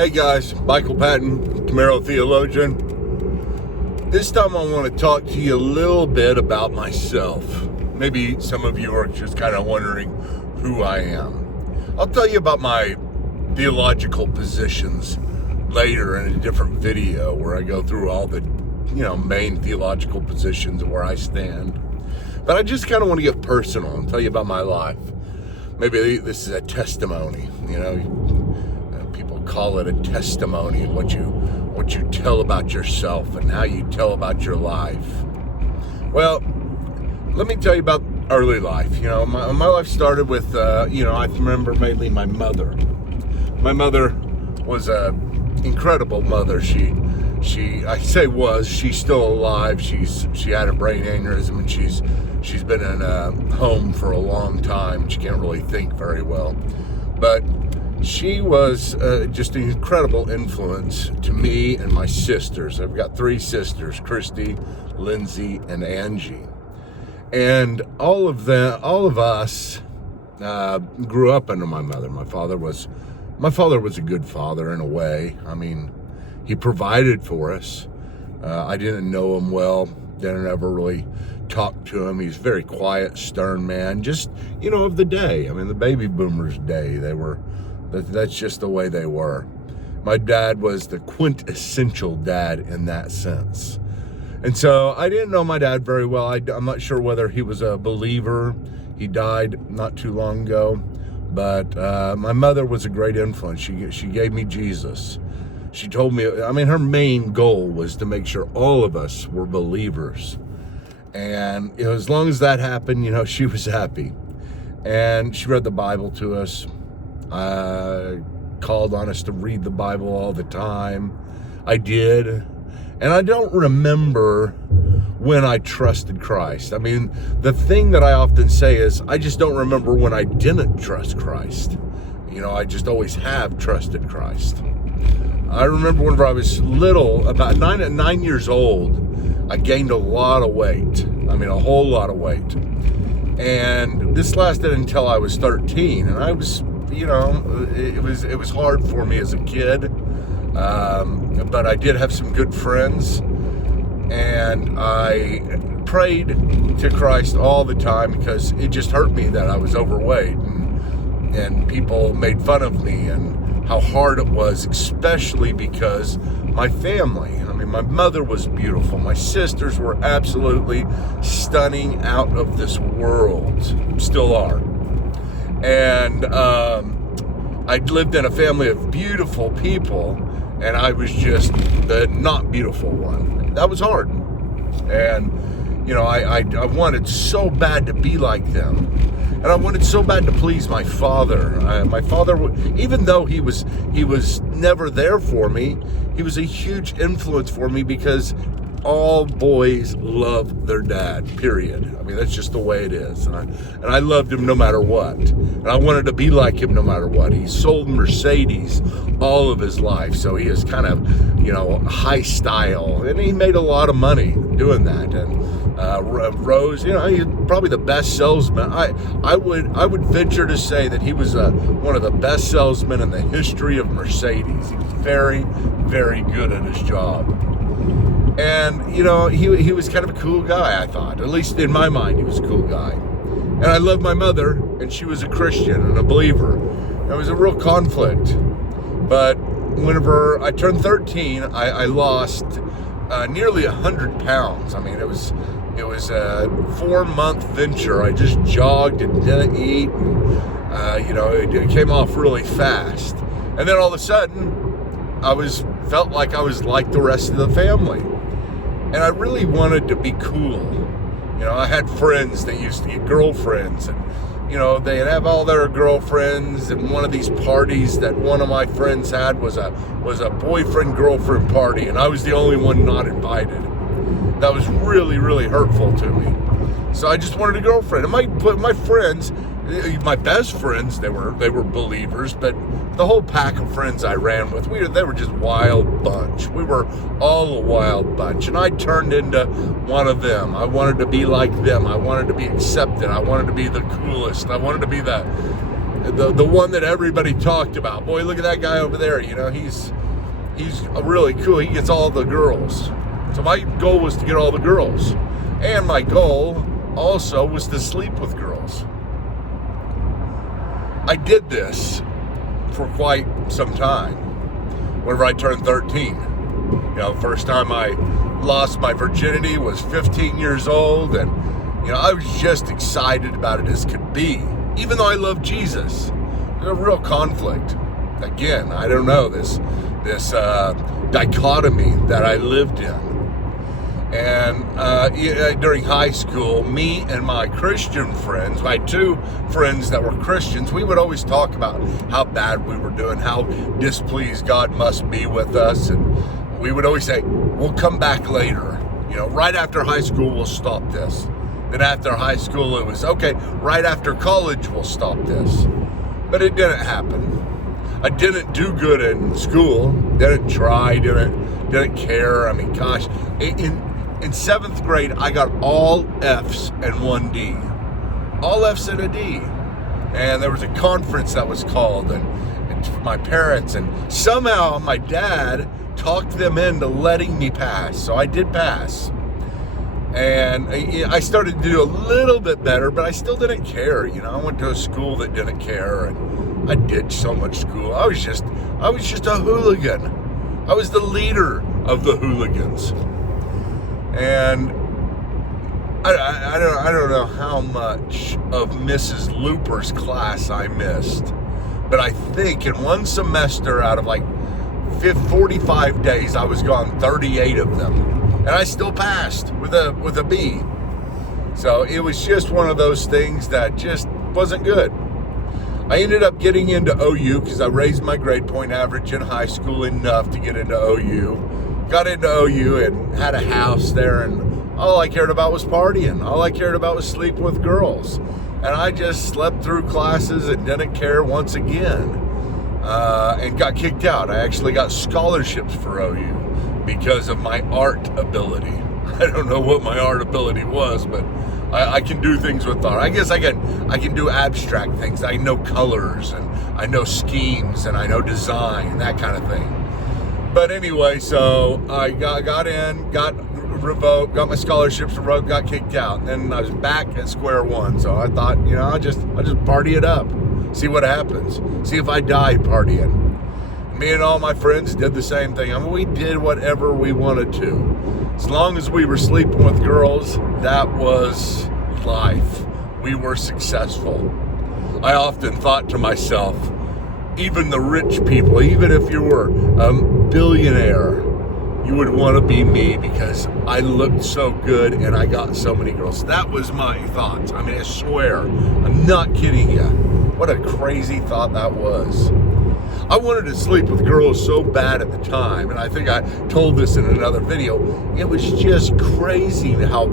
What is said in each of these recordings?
Hey guys, Michael Patton, Camaro Theologian. This time I want to talk to you a little bit about myself. Maybe some of you are just kind of wondering who I am. I'll tell you about my theological positions later in a different video where I go through all the, main theological positions where I stand. But I just kind of want to get personal and tell you about my life. Maybe this is a testimony, people call it a testimony, what you tell about yourself and how you tell about your life. Well, let me tell you about early life. My life started with, I remember mainly my mother. My mother was a incredible mother. She's still alive. She had a brain aneurysm and she's been in a home for a long time. She can't really think very well, but she was just an incredible influence to me and my sisters. I've got 3 sisters, Christy, Lindsay, and Angie. And all of us grew up under my mother. My father was a good father in a way. I mean, he provided for us. I didn't know him well, didn't ever really talk to him. He's a very quiet, stern man, just, of the day. I mean, the baby boomers' day, that's just the way they were. My dad was the quintessential dad in that sense. And so I didn't know my dad very well. I'm not sure whether he was a believer. He died not too long ago. But my mother was a great influence. She gave me Jesus. She told me, her main goal was to make sure all of us were believers. And as long as that happened, she was happy. And she read the Bible to us. Called on us to read the Bible all the time. I did. And I don't remember when I trusted Christ. I mean, the thing that I often say is, I just don't remember when I didn't trust Christ. I just always have trusted Christ. I remember whenever I was little, about 9 years old, I gained a lot of weight. A whole lot of weight. And this lasted until I was 13. And I was, it was hard for me as a kid. But I did have some good friends, and I prayed to Christ all the time because it just hurt me that I was overweight, and people made fun of me and how hard it was, especially because my family. My mother was beautiful. My sisters were absolutely stunning, out of this world, still are. And I lived in a family of beautiful people, and I was just the not beautiful one. That was hard. And, I wanted so bad to be like them. And I wanted so bad to please my father. My father, even though he was never there for me, he was a huge influence for me because all boys love their dad, period. That's just the way it is. And I loved him no matter what. And I wanted to be like him no matter what. He sold Mercedes all of his life, so he is kind of, high style. And he made a lot of money doing that. And Rose, he's probably the best salesman. I would venture to say that he was one of the best salesmen in the history of Mercedes. He was very, very good at his job. And, he was kind of a cool guy, I thought. At least in my mind, he was a cool guy. And I loved my mother, and she was a Christian and a believer. There was a real conflict. But whenever I turned 13, I lost nearly 100 pounds. It was a 4-month venture. I just jogged and didn't eat. And, it came off really fast. And then all of a sudden, felt like I was like the rest of the family. And I really wanted to be cool. I had friends that used to get girlfriends, and, they'd have all their girlfriends, and one of these parties that one of my friends had was a boyfriend-girlfriend party, and I was the only one not invited. That was really, really hurtful to me. So I just wanted a girlfriend. And my friends, my best friends, they were believers, but the whole pack of friends I ran with, they were just wild bunch. We were all a wild bunch, and I turned into one of them. I wanted to be like them. I wanted to be accepted. I wanted to be the coolest. I wanted to be the the one that everybody talked about. Boy, look at that guy over there. You know, he's really cool. He gets all the girls. So my goal was to get all the girls. And my goal also was to sleep with girls. I did this for quite some time. Whenever I turned 13. You know, first time I lost my virginity was 15 years old, and you know, I was just excited about it as could be. Even though I love Jesus, there's a real conflict. Again, I don't know, this dichotomy that I lived in. And during high school, me and my Christian friends, I had two friends that were Christians, we would always talk about how bad we were doing, how displeased God must be with us. And we would always say, we'll come back later. You know, right after high school, we'll stop this. Then after high school, it was, okay, right after college, we'll stop this. But it didn't happen. I didn't do good in school, didn't try, didn't care. I mean, gosh, in 7th grade, I got all F's and 1 D. All F's and a D. And there was a conference that was called, and my parents, and somehow my dad talked them into letting me pass. So I did pass. And I started to do a little bit better, but I still didn't care. You know, I went to a school that didn't care, and I did so much school. I was just a hooligan. I was the leader of the hooligans. And I don't know how much of Mrs. Looper's class I missed, but I think in one semester out of like 45 days, I was gone 38 of them, and I still passed with a B. So it was just one of those things that just wasn't good. I ended up getting into OU because I raised my grade point average in high school enough to get into OU. Got into OU and had a house there, and all I cared about was partying. All I cared about was sleeping with girls. And I just slept through classes and didn't care once again. And got kicked out. I actually got scholarships for OU because of my art ability. I don't know what my art ability was, but I can do things with art. I guess I can do abstract things. I know colors, and I know schemes, and I know design, that kind of thing. But anyway, so I got in, got revoked, got my scholarships revoked, got kicked out. And then I was back at square one. So I thought, you know, I'll just party it up, see what happens, see if I die partying. Me and all my friends did the same thing. I mean, we did whatever we wanted to. As long as we were sleeping with girls, that was life. We were successful. I often thought to myself, even the rich people, even if you were a billionaire, you would want to be me because I looked so good and I got so many girls. That was my thoughts. I mean, I swear, I'm not kidding you. What a crazy thought that was. I wanted to sleep with girls so bad at the time, and I think I told this in another video. It was just crazy how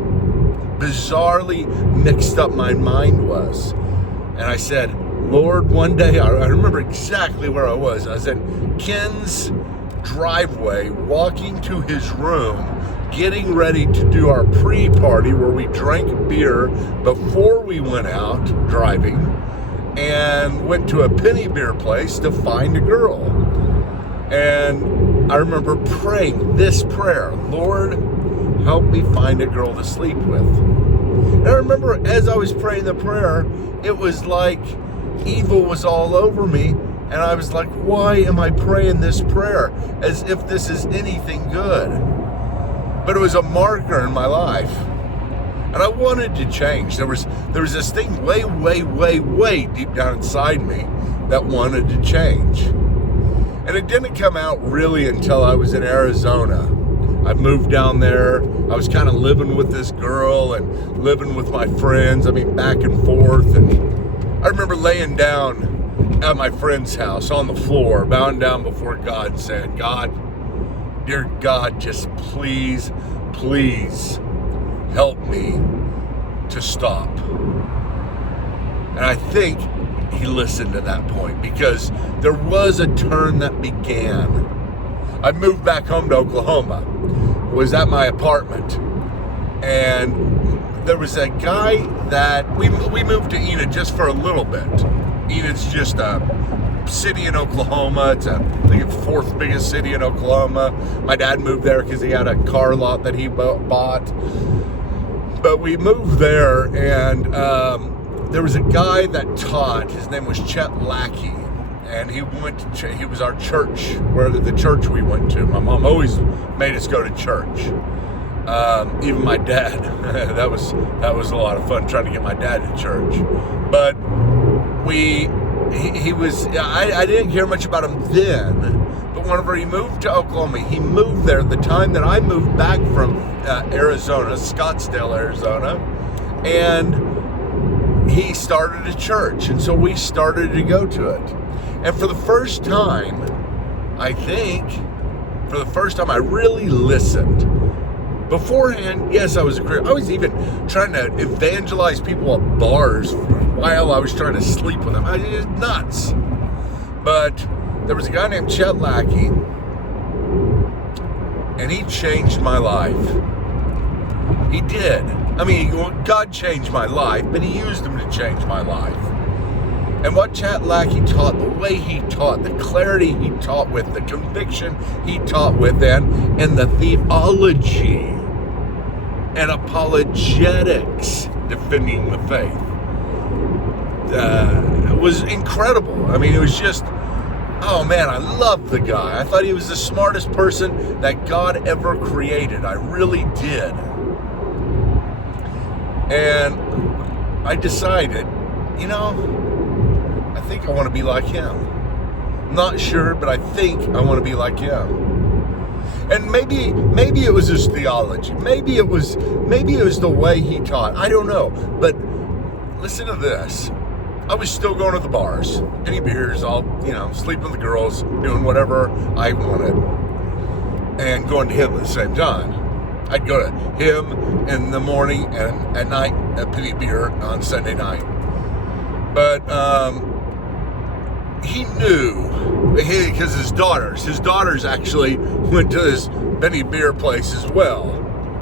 bizarrely mixed up my mind was. And I said, Lord, one day, I remember exactly where I was. I was in Ken's driveway, walking to his room, getting ready to do our pre-party where we drank beer before we went out driving, and went to a penny beer place to find a girl. And I remember praying this prayer, Lord, help me find a girl to sleep with. And I remember as I was praying the prayer, it was like evil was all over me, and I was like, why am I praying this prayer as if this is anything good? But it was a marker in my life, and I wanted to change. There was this thing way deep down inside me that wanted to change, and it didn't come out really until I was in Arizona. I moved down there. I was kind of living with this girl and living with my friends. I mean, back and forth. And I remember laying down at my friend's house on the floor, bowing down before God and saying, God, dear God, just please help me to stop. And I think he listened at that point because there was a turn that began. I moved back home to Oklahoma, was at my apartment, and there was a guy that we moved to Enid just for a little bit, Enid's just a city in Oklahoma. It's I think it's the fourth biggest city in Oklahoma. My dad moved there because he had a car lot that he bought. But we moved there, and there was a guy that taught. His name was Chet Lackey, and he was our church, the church we went to. My mom always made us go to church. Even my dad. that was a lot of fun trying to get my dad to church. But he was. I didn't hear much about him then. But whenever he moved to Oklahoma, he moved there the time that I moved back from Arizona, Scottsdale, Arizona, and he started a church, and so we started to go to it. And for the first time, I really listened. Beforehand, yes, I was even trying to evangelize people at bars while I was trying to sleep with them. I was nuts. But there was a guy named Chet Lackey, and he changed my life. He did. I mean, God changed my life, but he used him to change my life. And what Chet Lackey taught, the way he taught, the clarity he taught with, the conviction he taught with, and the theology and apologetics defending the faith was incredible. I mean, it was just, oh man, I loved the guy. I thought he was the smartest person that God ever created. I really did. And I decided, I think I want to be like him. Not sure, but I think I want to be like him. And maybe it was his theology. Maybe it was the way he taught. I don't know. But listen to this. I was still going to the bars, any beers, all, sleeping with the girls, doing whatever I wanted, and going to him at the same time. I'd go to him in the morning and at night a penny beer on Sunday night. But he knew, because his daughters actually went to this penny beer place as well.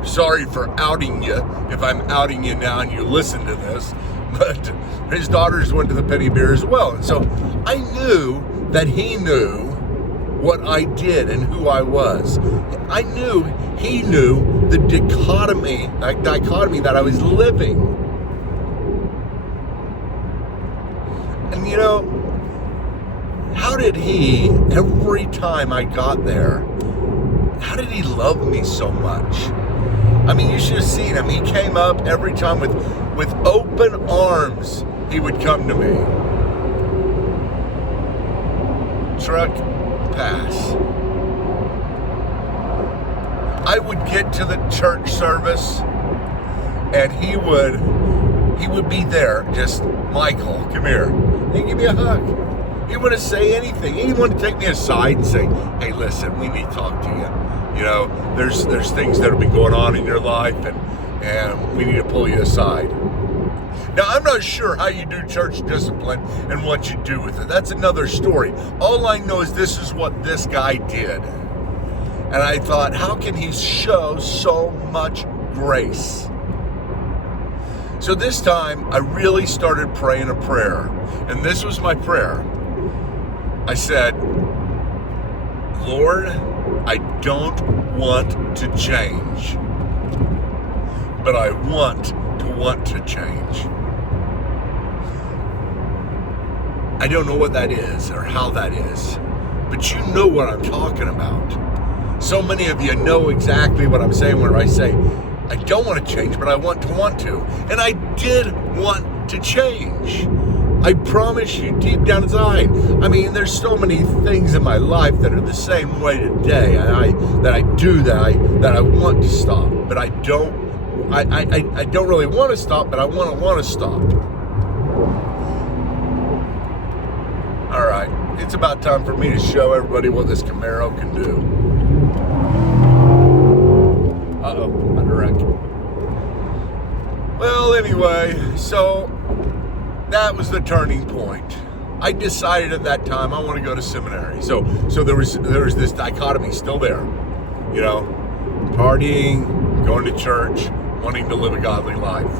Sorry for outing you, if I'm outing you now and you listen to this, but his daughters went to the penny beer as well. And so I knew that he knew what I did and who I was. I knew he knew the dichotomy that I was living. And how did he, every time I got there, how did he love me so much? I mean, you should have seen him. He came up every time with open arms. He would come to me. Truck pass. I would get to the church service, and he would be there. Just, Michael, come here. He'd give me a hug. He wouldn't say anything. He didn't want to take me aside and say, hey, listen, we need to talk to you. There's things that have been going on in your life, and we need to pull you aside. Now, I'm not sure how you do church discipline and what you do with it. That's another story. All I know is this is what this guy did. And I thought, how can he show so much grace? So this time, I really started praying a prayer. And this was my prayer. I said, Lord, I don't want to change, but I want to change. I don't know what that is or how that is, but you know what I'm talking about. So many of you know exactly what I'm saying when I say, I don't want to change, but I want to. And I did want to change. I promise you, deep down inside. I mean, there's so many things in my life that are the same way today. That I want to stop, but I don't. I don't really want to stop, but I want to stop. All right, it's about time for me to show everybody what this Camaro can do. Uh-oh, under wreck. Well, anyway, so that was the turning point. I decided at that time I want to go to seminary. So there was this dichotomy still there. Partying, going to church, wanting to live a godly life.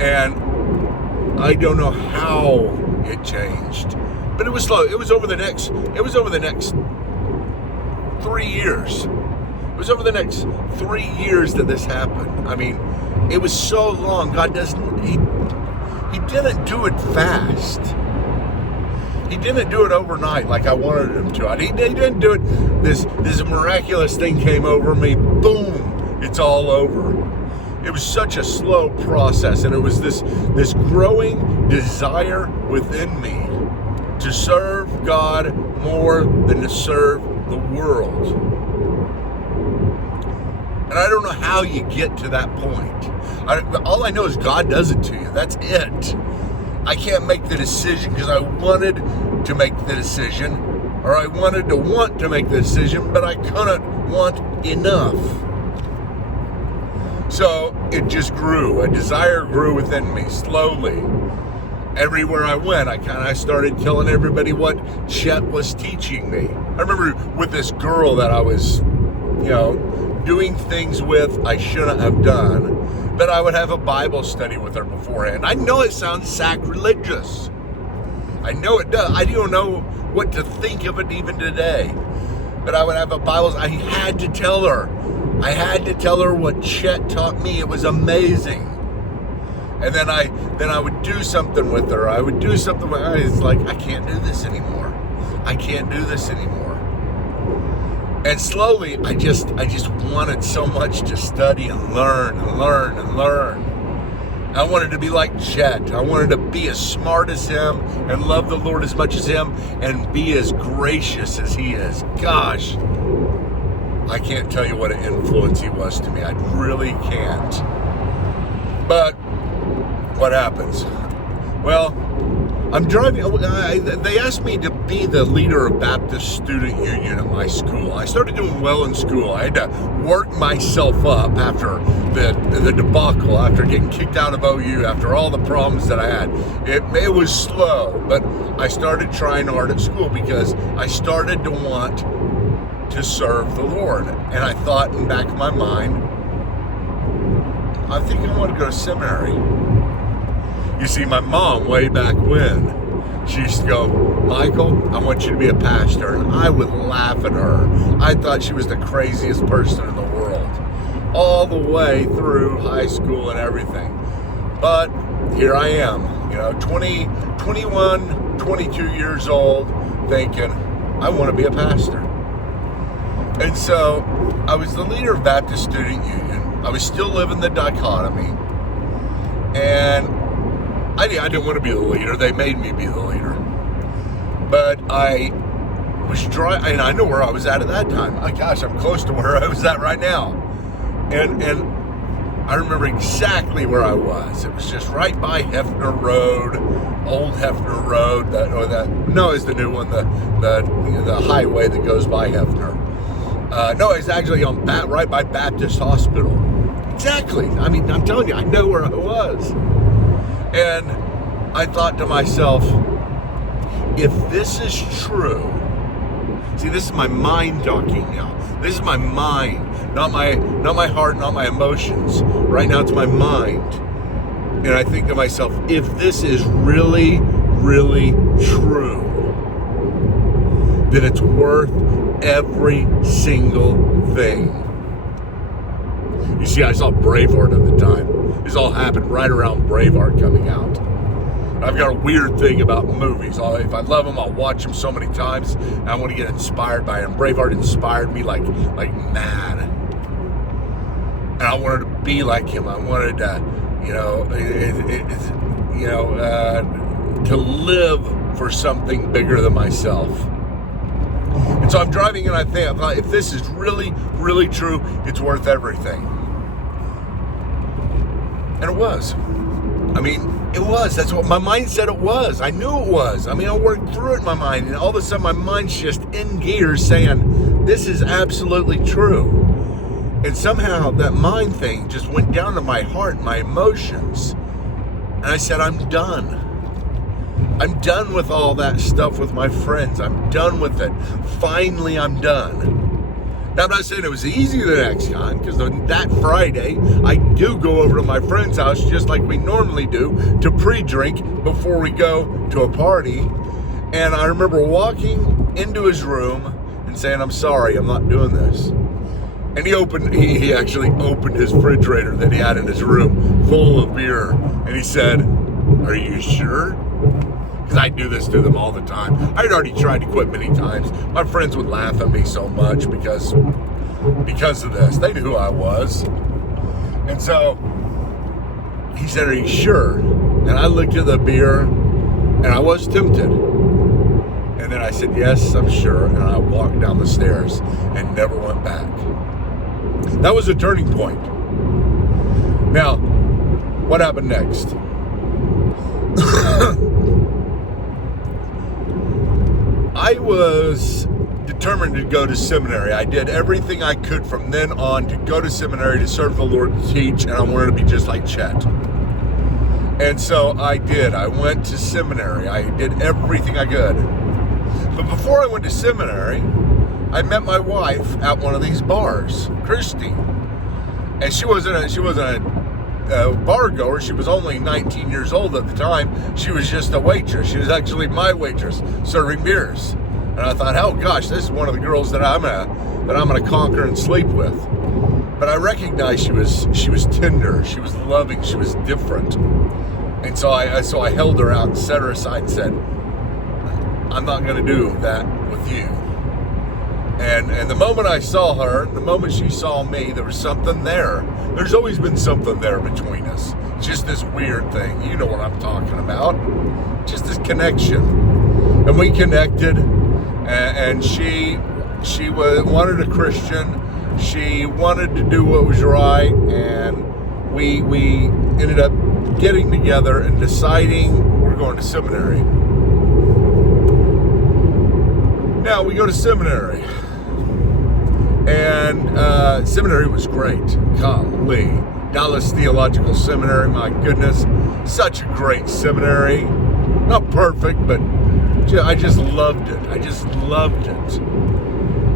And I don't know how it changed, but it was slow. It was over the next 3 years. It was over the next 3 years that this happened. I mean, it was so long. God he didn't do it fast. He didn't do it overnight like I wanted him to. He didn't do it. This miraculous thing came over me. Boom! It's all over. It was such a slow process, and it was this growing desire within me to serve God more than to serve the world. And I don't know how you get to that point. All I know is God does it to you. That's it. I can't make the decision because I wanted to make the decision, or I wanted to want to make the decision, but I couldn't want enough. So it just grew. A desire grew within me slowly. Everywhere I went, I started telling everybody what Chet was teaching me. I remember with this girl that I was, doing things with I shouldn't have done, but I would have a Bible study with her beforehand. I know it sounds sacrilegious. I know it does. I don't know what to think of it even today. But I would have a Bible. I had to tell her. I had to tell her what Chet taught me. It was amazing. And then I would do something with her. I would do something with her. It's like, I can't do this anymore. I can't do this anymore. And slowly, I just wanted so much to study and learn and learn and learn. I wanted to be like Chet. I wanted to be as smart as him and love the Lord as much as him and be as gracious as he is. Gosh, I can't tell you what an influence he was to me. I really can't. But what happens? Well, I'm driving. They asked me to be the leader of Baptist Student Union at my school. I started doing well in school. I had to work myself up after the debacle, after getting kicked out of OU, after all the problems that I had. It was slow, but I started trying hard at school because I started to want to serve the Lord. And I thought in the back of my mind, I think I want to go to seminary. You see, my mom, way back when, she used to go, Michael, I want you to be a pastor. And I would laugh at her. I thought she was the craziest person in the world, all the way through high school and everything. But here I am, 21, 22 years old, thinking, I want to be a pastor. And so I was the leader of Baptist Student Union. I was still living the dichotomy. And I didn't want to be the leader. They made me be the leader. But I was driving, and I know where I was at that time. Oh, gosh, I'm close to where I was at right now. And I remember exactly where I was. It was just right by Hefner Road, old Hefner Road. It's the new one, the highway that goes by Hefner. No, it's actually right by Baptist Hospital. Exactly. I mean, I'm telling you, I know where I was. And I thought to myself, if this is true, see, this is my mind talking now. This is my mind, not my heart, not my emotions. Right now, it's my mind. And I think to myself, if this is really, really true, then it's worth every single thing. You see, I saw Braveheart at the time. This all happened right around Braveheart coming out. I've got a weird thing about movies. If I love them, I'll watch them so many times, and I want to get inspired by them. Braveheart inspired me like mad. And I wanted to be like him. I wanted to, to live for something bigger than myself. And so I'm driving, and I thought, if this is really, really true, it's worth everything. And it was. I mean, it was. That's what my mind said it was. I knew it was. I mean, I worked through it in my mind, and all of a sudden my mind's just in gear saying, this is absolutely true. And somehow that mind thing just went down to my heart, my emotions. And I said, I'm done. I'm done with all that stuff with my friends. I'm done with it. Finally, I'm done. Now, I'm not saying it was easy the next time, because that Friday, I do go over to my friend's house just like we normally do to pre-drink before we go to a party. And I remember walking into his room and saying, I'm sorry, I'm not doing this. And he actually opened his refrigerator that he had in his room full of beer. And he said, are you sure? Because I do this to them all the time. I'd already tried to quit many times. My friends would laugh at me so much because of this. They knew who I was. And so he said, are you sure? And I looked at the beer and I was tempted. And then I said, yes, I'm sure. And I walked down the stairs and never went back. That was a turning point. Now, what happened next? I was determined to go to seminary. I did everything I could from then on to go to seminary, to serve the Lord, to teach, and I wanted to be just like Chet. And so I did. I went to seminary. I did everything I could. But before I went to seminary, I met my wife at one of these bars, Christy. And she wasn't a bar goer. She was only 19 years old at the time. She was just a waitress. She was actually my waitress, serving beers. And I thought, oh gosh, this is one of the girls that I'm gonna conquer and sleep with. But I recognized she was tender, she was loving, she was different. And so I held her out and set her aside and said, I'm not gonna do that with you. And the moment I saw her, the moment she saw me, there was something there. There's always been something there between us. Just this weird thing. You know what I'm talking about. Just this connection. And we connected, and she wanted a Christian. She wanted to do what was right, and we ended up getting together and deciding we're going to seminary. Now we go to seminary. And seminary was great. Golly. Dallas Theological Seminary, my goodness. Such a great seminary. Not perfect, but I just loved it. I just loved it.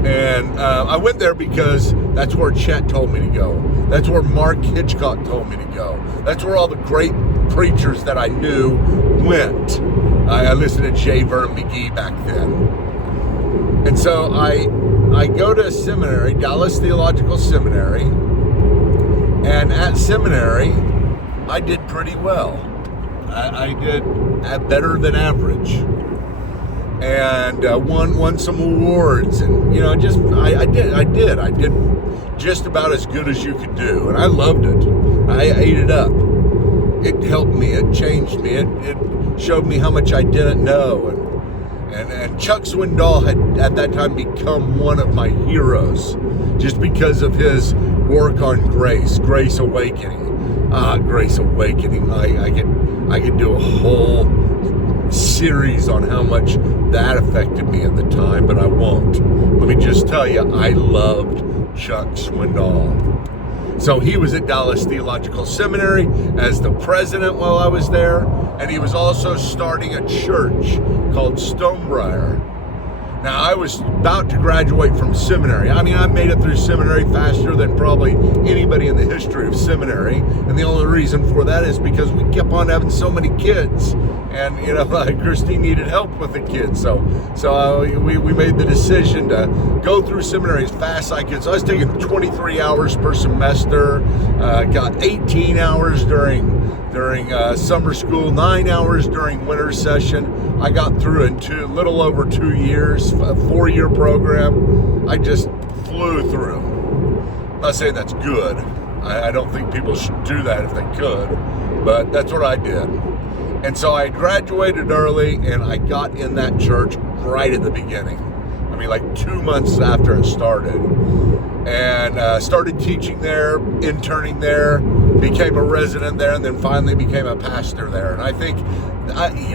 And I went there because that's where Chet told me to go. That's where Mark Hitchcock told me to go. That's where all the great preachers that I knew went. I listened to J. Vernon McGee back then. And so I go to seminary, Dallas Theological Seminary, and at seminary, I did pretty well. I did better than average, and won some awards, and I did just about as good as you could do, and I loved it. I ate it up. It helped me. It changed me. It showed me how much I didn't know, and Chuck Swindoll had at that time become one of my heroes just because of his work on Grace Awakening. Grace Awakening. I could do a whole series on how much that affected me at the time, but I won't. Let me just tell you, I loved Chuck Swindoll. So he was at Dallas Theological Seminary as the president while I was there, and he was also starting a church called Stonebriar. Now, I was about to graduate from seminary. I mean, I made it through seminary faster than probably anybody in the history of seminary, and the only reason for that is because we kept on having so many kids, and Christine needed help with the kids, so we made the decision to go through seminary as fast as I could. So I was taking 23 hours per semester, got 18 hours during summer school, 9 hours during winter session. I got through in a little over 2 years, a 4-year program. I just flew through. I'm not saying that's good. I don't think people should do that if they could, but that's what I did. And so I graduated early, and I got in that church right at the beginning. I mean, like 2 months after it started. And started teaching there, interning there, became a resident there, and then finally became a pastor there. And I think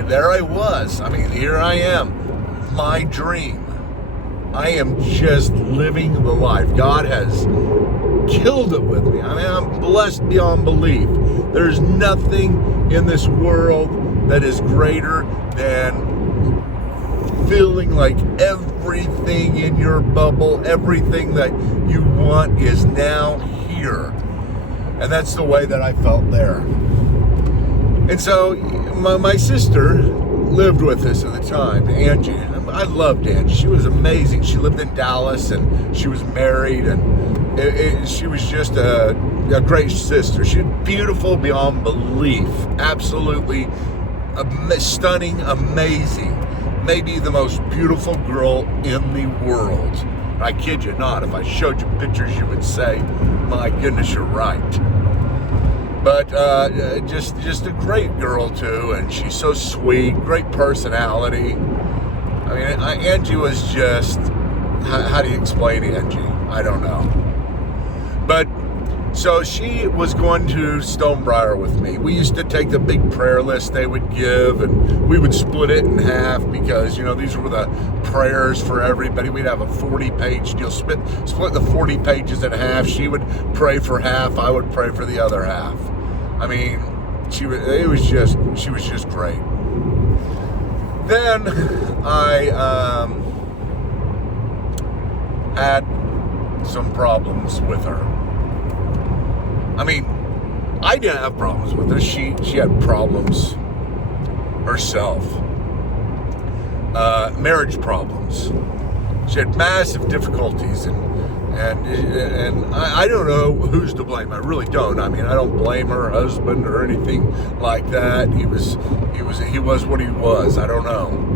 there I was. I mean, here I am, my dream. I am just living the life. God has killed it with me. I mean, I'm blessed beyond belief. There's nothing in this world that is greater than feeling like everything in your bubble, everything that you want is now here. And that's the way that I felt there. And so my sister lived with us at the time, Angie. I loved Angie. She was amazing. She lived in Dallas, and she was married, and she was just a great sister. She was beautiful beyond belief. Absolutely stunning, amazing. Maybe the most beautiful girl in the world. I kid you not. If I showed you pictures, you would say, my goodness, you're right. But just a great girl, too. And she's so sweet. Great personality. I mean, Angie was just... How do you explain Angie? I don't know. But... So she was going to Stonebriar with me. We used to take the big prayer list they would give, and we would split it in half because, these were the prayers for everybody. We'd have a 40-page deal, split the 40 pages in half. She would pray for half. I would pray for the other half. I mean, she was just great. Then I had some problems with her. I mean, I didn't have problems with her. She had problems herself. Marriage problems. She had massive difficulties, and I don't know who's to blame. I really don't. I mean, I don't blame her husband or anything like that. He was what he was. I don't know.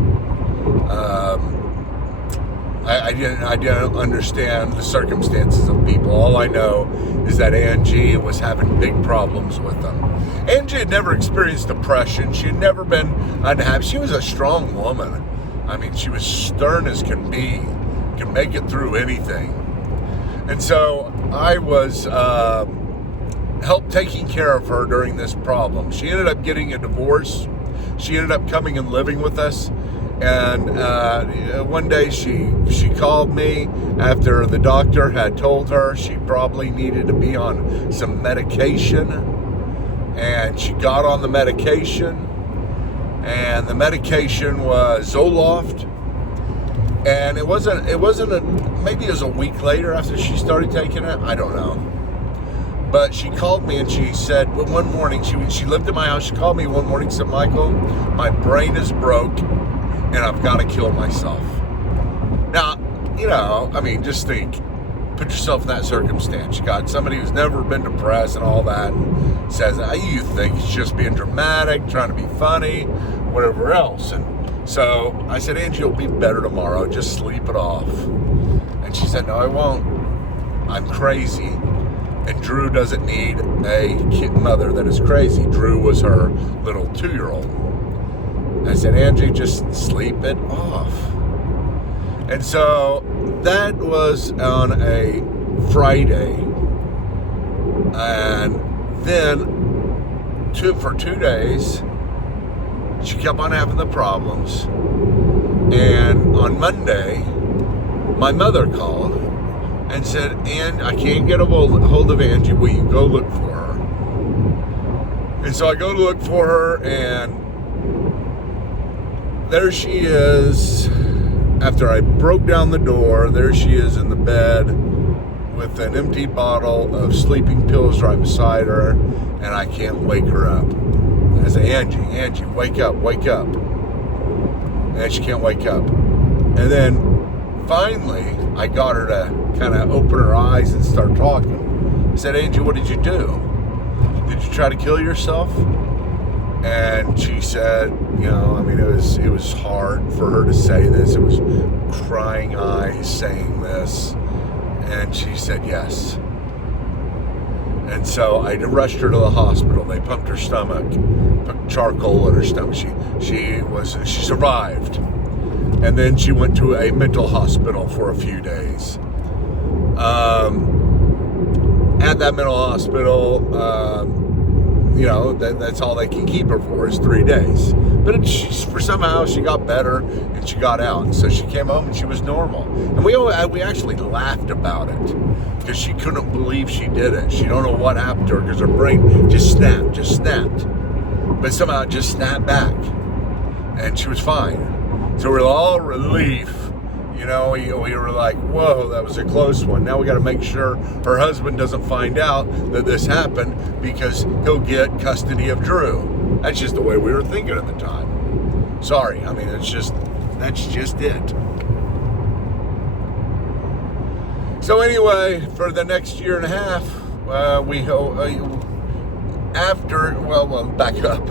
I didn't understand the circumstances of people. All I know is that Angie was having big problems with them. Angie had never experienced depression. She had never been unhappy. She was a strong woman. I mean, she was stern as can be, can make it through anything. And so I was helped taking care of her during this problem. She ended up getting a divorce. She ended up coming and living with us. And one day she called me after the doctor had told her she probably needed to be on some medication. And she got on the medication. And the medication was Zoloft. And maybe it was a week later after she started taking it. I don't know. But she called me and she said, well, one morning, she lived in my house. She called me one morning and said, Michael, my brain is broke. And I've got to kill myself. Now, just think, put yourself in that circumstance. You got somebody who's never been depressed and all that, and says, you think it's just being dramatic, trying to be funny, whatever else. And so I said, Angie, you'll be better tomorrow. Just sleep it off. And she said, no, I won't. I'm crazy. And Drew doesn't need a mother that is crazy. Drew was her little 2-year-old. I said, Angie, just sleep it off. And so that was on a Friday. And then for 2 days, she kept on having the problems. And on Monday, my mother called and said, I can't get a hold of Angie. Will you go look for her? And so I go to look for her, and there she is. After I broke down the door, there she is in the bed with an empty bottle of sleeping pills right beside her, and I can't wake her up. And I say, Angie, wake up. And she can't wake up. And then finally, I got her to kind of open her eyes and start talking. I said, Angie, what did you do? Did you try to kill yourself? And she said, it was hard for her to say this. It was crying eyes saying this. And she said, yes. And so I rushed her to the hospital. They pumped her stomach, put charcoal in her stomach. She survived. And then she went to a mental hospital for a few days. At that mental hospital, that's all they can keep her for is 3 days. But somehow she got better and she got out. And so she came home and she was normal. And we actually laughed about it because she couldn't believe she did it. She don't know what happened to her because her brain just snapped. But somehow it just snapped back. And she was fine. So we're all relief. You know, we were like, whoa, that was a close one. Now we got to make sure her husband doesn't find out that this happened, because he'll get custody of Drew. That's just the way we were thinking at the time. Sorry, I mean, that's just it. So anyway, for the next year and a half, back up.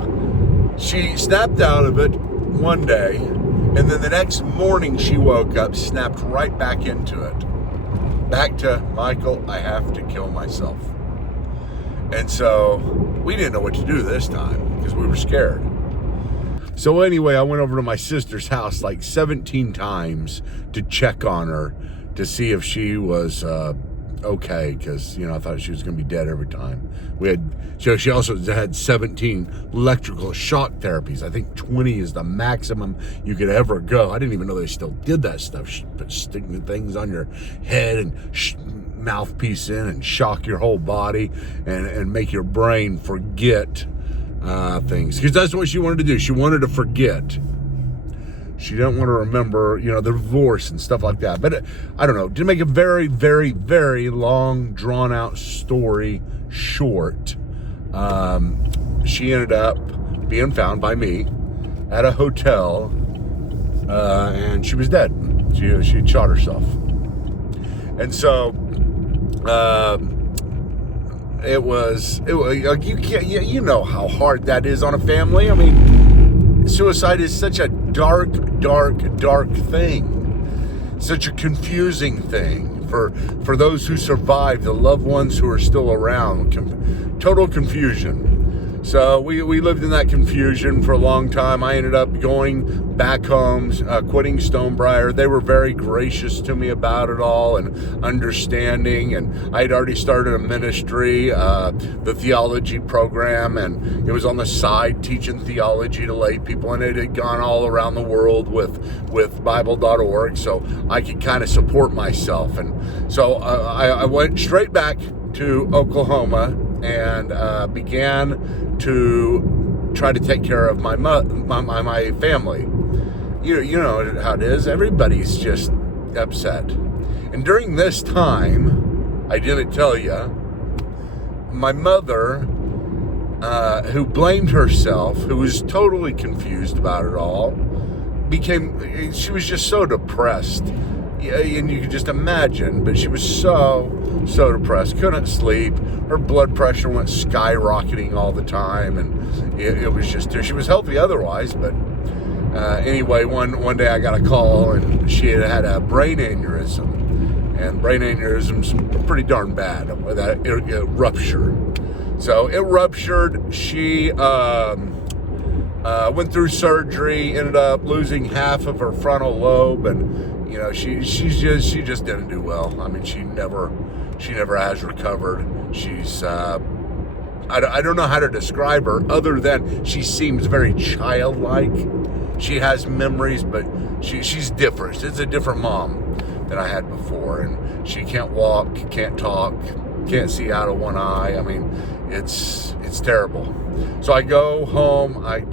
She snapped out of it one day, and then the next morning she woke up, snapped right back into it. Back to, Michael, I have to kill myself. And so we didn't know what to do this time because we were scared. So anyway, I went over to my sister's house like 17 times to check on her, to see if she was okay, because, you know, I thought she was going to be dead every time. She also had 17 electrical shock therapies. I think 20 is the maximum you could ever go. I didn't even know they still did that stuff. Sticking things on your head and mouthpiece in and shock your whole body and make your brain forget things. Because that's what she wanted to do. She wanted to forget. She didn't want to remember, you know, the divorce and stuff like that. But I don't know. To make a very, very, very long, drawn-out story short, she ended up being found by me at a hotel, and she was dead. She shot herself. And so it was you know how hard that is on a family. I mean, suicide is such a dark thing, such a confusing thing for those who survive, the loved ones who are still around. Total confusion. So we lived in that confusion for a long time. I ended up going back home, quitting Stonebriar. They were very gracious to me about it all and understanding. And I had already started a ministry, the Theology program, and it was on the side teaching theology to lay people. And it had gone all around the world with Bible.org, so I could kind of support myself. And so I went straight back to Oklahoma and began to try to take care of my family. You know how it is. Everybody's just upset. And during this time, I didn't tell you, my mother, who blamed herself, who was totally confused about it all, she was just so depressed. Yeah, and you could just imagine, but she was so depressed, couldn't sleep. Her blood pressure went skyrocketing all the time, and it was just, she was healthy otherwise, but anyway, one day I got a call, and she had a brain aneurysm, and brain aneurysms are pretty darn bad. That it ruptured. So it ruptured. She went through surgery, ended up losing half of her frontal lobe, and you know, she just didn't do well. I mean, she never has recovered. She's I don't know how to describe her other than she seems very childlike. She has memories, but she's different. It's a different mom than I had before, and she can't walk, can't talk, can't see out of one eye. I mean, it's terrible. So I go home, I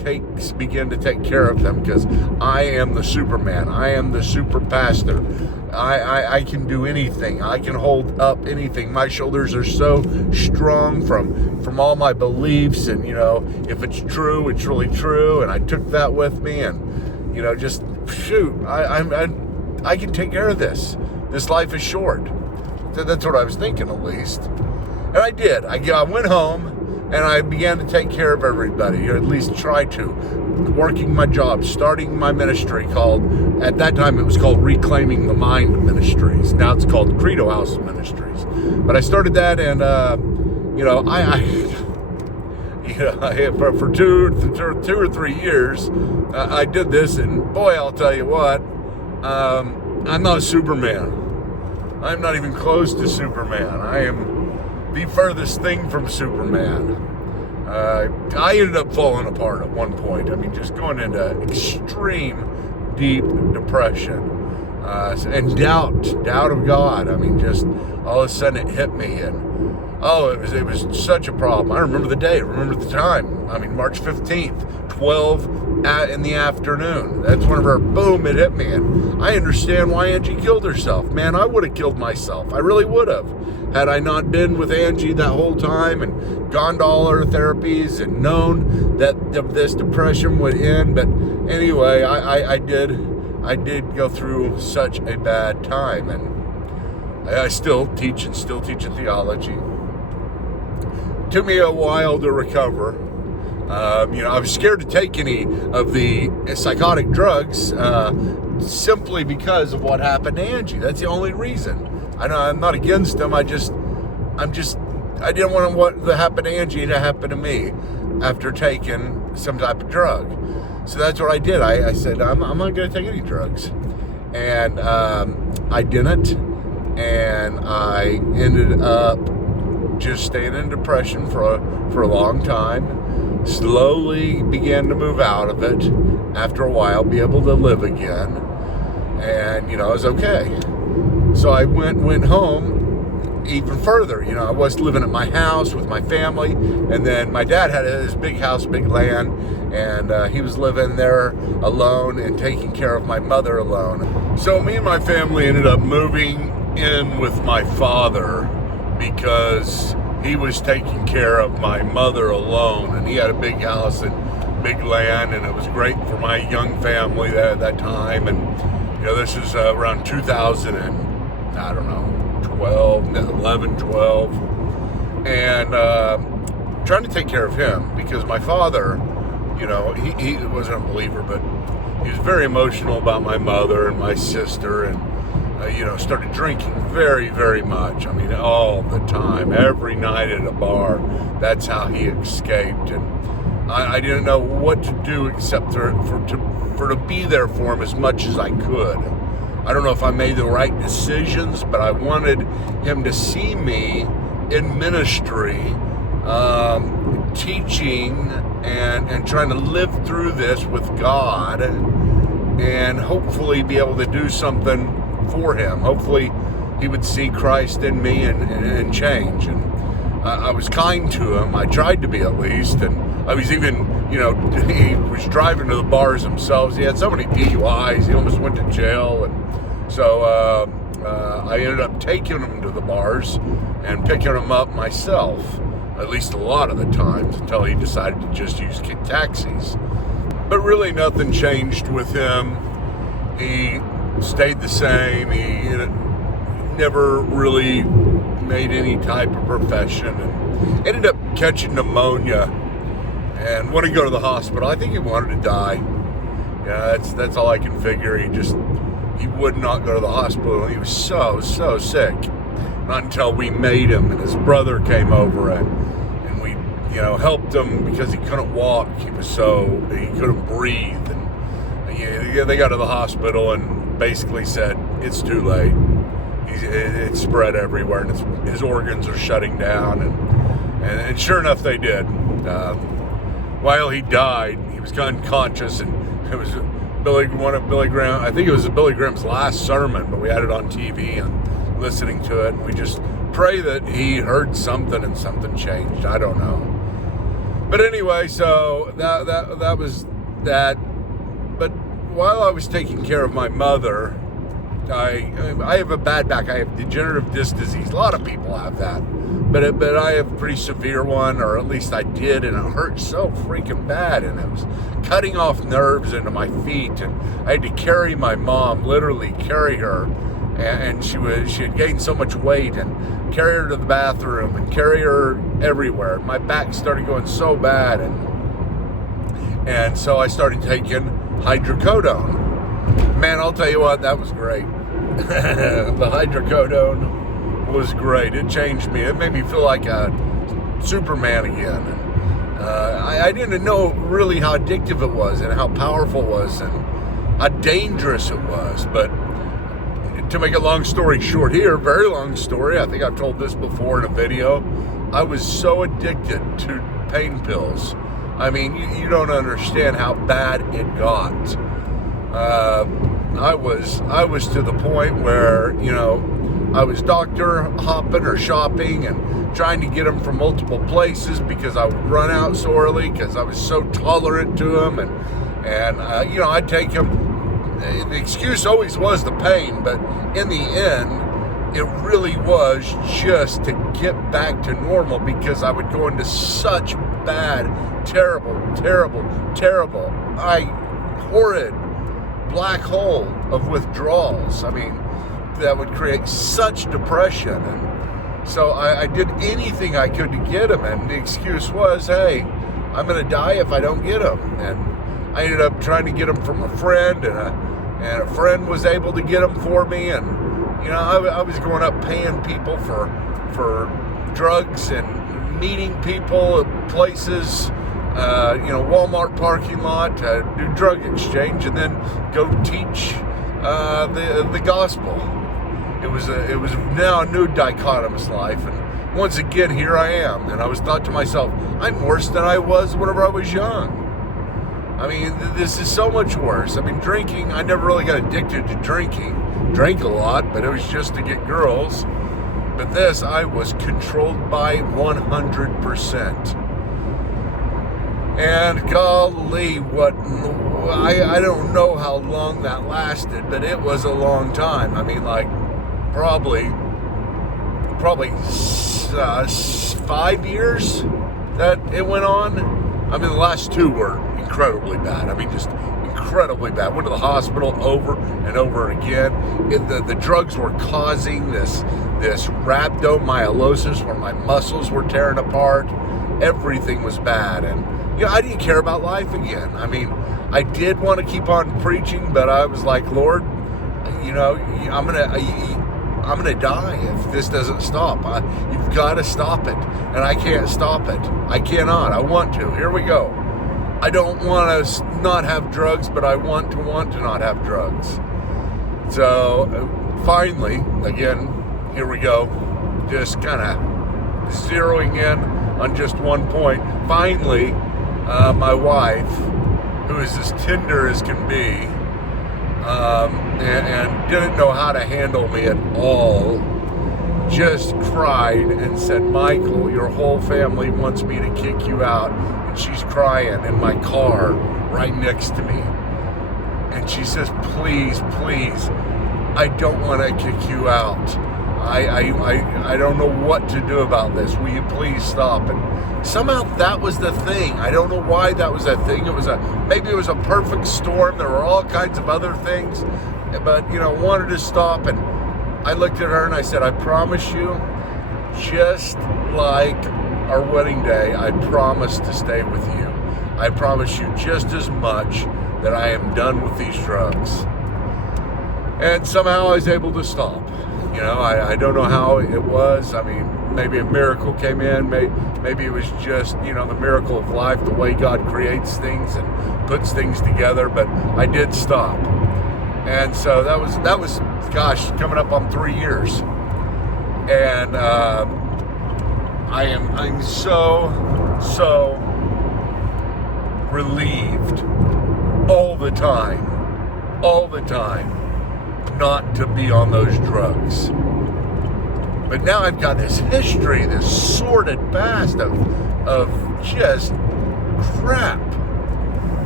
begin to take care of them, because I am the Superman. I am the super pastor. I can do anything. I can hold up anything. My shoulders are so strong from all my beliefs, and you know, if it's true, it's really true. And I took that with me, and you know, just shoot, I can take care of this. This life is short. That's what I was thinking, at least. And I did. I went home, and I began to take care of everybody, or at least try to. Working my job, starting my ministry called, at that time it was called Reclaiming the Mind Ministries. Now it's called Credo House Ministries. But I started that, and you know, for two or 3 years, I did this, and boy, I'll tell you what, I'm not Superman. I'm not even close to Superman. I am the furthest thing from Superman. I ended up falling apart at one point. I mean, just going into extreme, deep depression, and doubt of God. I mean, just all of a sudden it hit me, and it was such a problem. I remember the day, I remember the time. I mean, March 15th, 12 in the afternoon. That's whenever, boom, it hit me. And I understand why Angie killed herself. Man, I would have killed myself. I really would have. Had I not been with Angie that whole time and gone to all her therapies and known that this depression would end. But anyway, I did go through such a bad time. And I still teach and still teach in theology. It took me a while to recover. I was scared to take any of the psychotic drugs simply because of what happened to Angie. That's the only reason. I know I'm not against them. I didn't want what happened to Angie to happen to me after taking some type of drug. So that's what I did. I said, I'm not going to take any drugs. And I didn't. And I ended up just staying in depression for a long time. Slowly began to move out of it. After a while, be able to live again. And, I was okay. So I went home even further. I was living at my house with my family. And then my dad had his big house, big land. And he was living there alone and taking care of my mother alone. So me and my family ended up moving in with my father because he was taking care of my mother alone, and he had a big house and big land, and it was great for my young family at that time. And this is around 2000 and I don't know, 12, and trying to take care of him because my father, he wasn't a believer, but he was very emotional about my mother and my sister, and started drinking very, very much. I mean, all the time, every night at a bar. That's how he escaped. And I didn't know what to do except to be there for him as much as I could. I don't know if I made the right decisions, but I wanted him to see me in ministry, teaching and trying to live through this with God and hopefully be able to do something for him. Hopefully he would see Christ in me and change. And I was kind to him. I tried to be, at least. And I was even, he was driving to the bars himself. He had so many DUIs. He almost went to jail. And so I ended up taking him to the bars and picking him up myself, at least a lot of the times, until he decided to just use taxis. But really nothing changed with him. He stayed the same. He never really made any type of profession, and ended up catching pneumonia and wanted to go to the hospital. I think he wanted to die. Yeah, that's all I can figure. He would not go to the hospital. He was so sick. Not until we made him, and his brother came over and we helped him because he couldn't walk. He couldn't breathe, and they got to the hospital and basically said it's too late. It's spread everywhere, and his organs are shutting down, and sure enough, they did. While he died, he was unconscious, and it was one of Billy Graham. I think it was Billy Graham's last sermon, but we had it on TV and listening to it, and we just pray that he heard something and something changed. I don't know, but anyway, so that was that. But while I was taking care of my mother, I have a bad back. I have degenerative disc disease. A lot of people have that, but I have a pretty severe one, or at least I did, and it hurt so freaking bad, and it was cutting off nerves into my feet, and I had to carry my mom, literally carry her, and she had gained so much weight, and carry her to the bathroom and carry her everywhere. My back started going so bad, and so I started taking hydrocodone. Man, I'll tell you what, that was great. The hydrocodone was great. It changed me. It made me feel like a Superman again. And, I didn't know really how addictive it was and how powerful it was and how dangerous it was. But to make a long story short here, very long story, I think I've told this before in a video, I was so addicted to pain pills. I mean, you don't understand how bad it got. I was to the point where, I was doctor hopping or shopping and trying to get them from multiple places because I would run out so early because I was so tolerant to them. And, I'd take him. The excuse always was the pain, but in the end, it really was just to get back to normal, because I would go into such bad, terrible, horrid black hole of withdrawals. I mean, that would create such depression. And so I did anything I could to get him, and the excuse was, hey, I'm going to die if I don't get him. And I ended up trying to get him from a friend, and a friend was able to get him for me. And I was going up paying people for drugs and meeting people at places, Walmart parking lot, to do drug exchange, and then go teach the gospel. It was now a new dichotomous life, and once again here I am. And I was thought to myself, I'm worse than I was whenever I was young. I mean, this is so much worse. I mean, drinking, I never really got addicted to drinking. Drank a lot, but it was just to get girls. But this, I was controlled by 100%. And golly, I don't know how long that lasted, but it was a long time. I mean, like, probably 5 years that it went on. I mean, the last 2 were incredibly bad. I mean, just incredibly bad. Went to the hospital over and over again. The drugs were causing this rhabdomyolysis, where my muscles were tearing apart. Everything was bad. And, I didn't care about life again. I mean, I did want to keep on preaching, but I was like, Lord, I'm gonna die if this doesn't stop. You've got to stop it, and I can't stop it. I cannot. I want to. Here we go. I don't want to not have drugs, but I want to not have drugs. So finally, again, here we go. Just kind of zeroing in on just one point. Finally, my wife, who is as tender as can be, and didn't know how to handle me at all, just cried and said, Michael, your whole family wants me to kick you out. And she's crying in my car right next to me. And she says, please, I don't want to kick you out. I don't know what to do about this. Will you please stop? And somehow that was the thing. I don't know why that was a thing. Maybe it was a perfect storm. There were all kinds of other things, but wanted to stop. And I looked at her and I said, I promise you, just like our wedding day, I promise to stay with you. I promise you just as much that I am done with these drugs. And somehow I was able to stop. I don't know how it was. I mean, maybe a miracle came in. Maybe it was just, the miracle of life, the way God creates things and puts things together. But I did stop. And so that was, gosh, coming up on 3 years. And I'm so relieved all the time not to be on those drugs. But now I've got this history, this sordid past of just crap.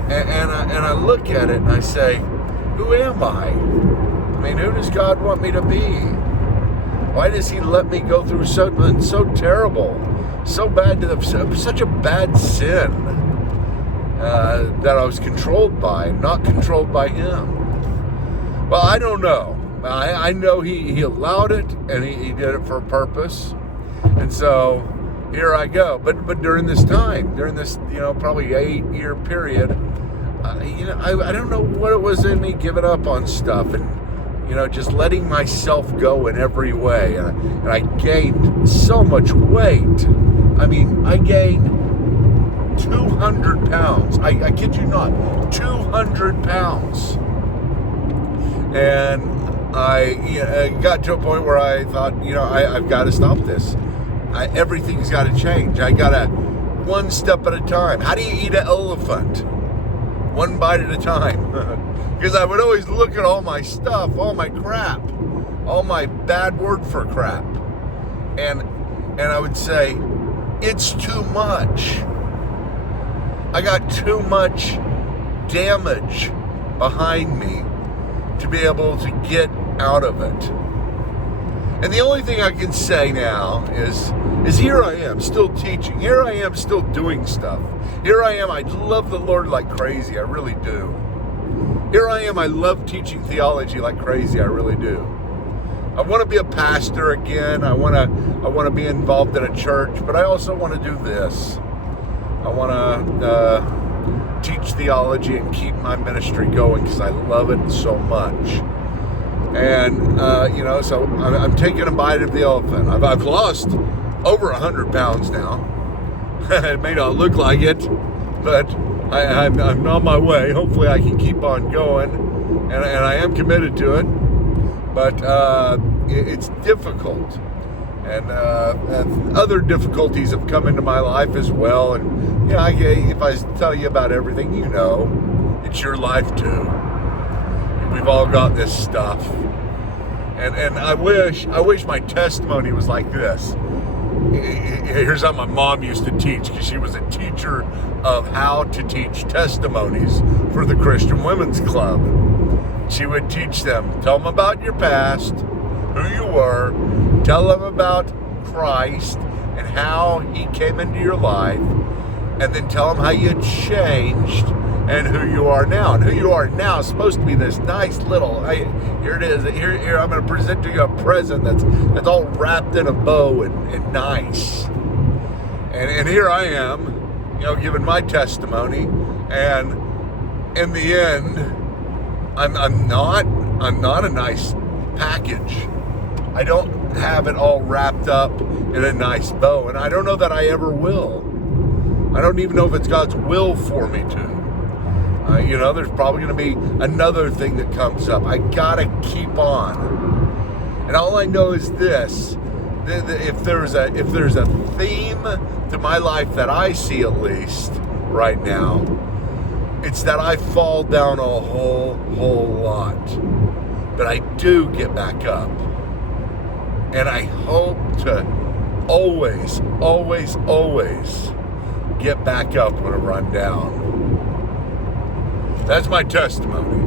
And I look at it and I say, who am I? I mean, who does God want me to be? Why does he let me go through something so terrible, so bad, such a bad sin that I was controlled by, not controlled by him? Well, I don't know. I know he allowed it, and he did it for a purpose. And so here I go. But during this probably 8-year period, I don't know what it was in me giving up on stuff and, just letting myself go in every way. And I gained so much weight. I mean, I gained 200 pounds. I kid you not, 200 pounds. And I got to a point where I thought, I've got to stop this. Everything's got to change. I got to, one step at a time. How do you eat an elephant? One bite at a time. Because I would always look at all my stuff, all my crap, all my bad word for crap. And I would say, it's too much. I got too much damage behind me to be able to get out of it. And the only thing I can say now is here I am still teaching. Here I am still doing stuff. Here I am. I love the Lord like crazy. I really do. Here I am. I love teaching theology like crazy. I really do. I want to be a pastor again. I want to be involved in a church, but I also want to do this. I want to teach theology and keep my ministry going because I love it so much. And so I'm taking a bite of the elephant. I've lost over 100 pounds now. It may not look like it, but I'm on my way. Hopefully I can keep on going, and I am committed to it. But it's difficult, and other difficulties have come into my life as well. And if I tell you about everything, it's your life too. We've all got this stuff, and I wish my testimony was like this. Here's how my mom used to teach, because she was a teacher of how to teach testimonies for the Christian Women's Club. She would teach them, tell them about your past, who you were, tell them about Christ and how he came into your life, and then tell them how you changed and who you are now. And who you are now is supposed to be this nice little, here it is, here I'm going to present to you a present that's all wrapped in a bow and nice. And here I am, giving my testimony, and in the end, I'm not a nice package. I don't have it all wrapped up in a nice bow, and I don't know that I ever will. I don't even know if it's God's will for me to. There's probably going to be another thing that comes up. I gotta keep on. And all I know is this: if there's a theme to my life that I see, at least right now, it's that I fall down a whole lot, but I do get back up. And I hope to always get back up whenever I'm down. That's my testimony.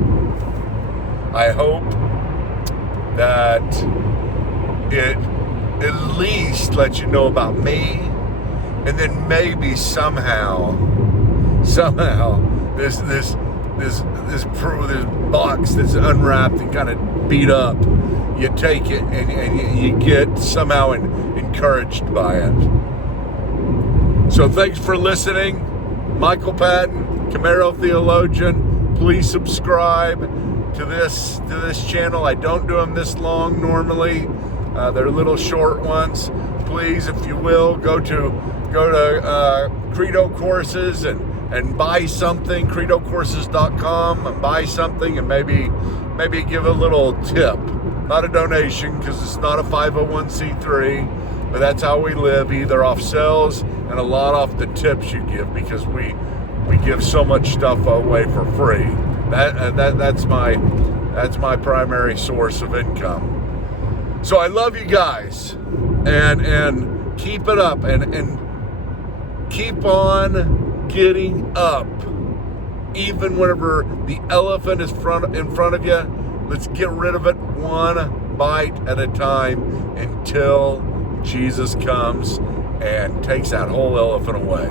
I hope that it at least lets you know about me, and then maybe somehow this box that's unwrapped and kind of beat up, you take it and you get somehow encouraged by it. So thanks for listening. Michael Patton, Camaro Theologian. Please subscribe to this channel. I don't do them this long normally. They're little short ones. Please, if you will, go to Credo Courses and buy something, credocourses.com, and buy something, and maybe give a little tip. Not a donation, because it's not a 501c3, but that's how we live, either off sales and a lot off the tips you give, because we give so much stuff away for free. That's my primary source of income. So I love you guys, and keep it up, and keep on getting up, even whenever the elephant is in front of you. Let's get rid of it one bite at a time until Jesus comes and takes that whole elephant away.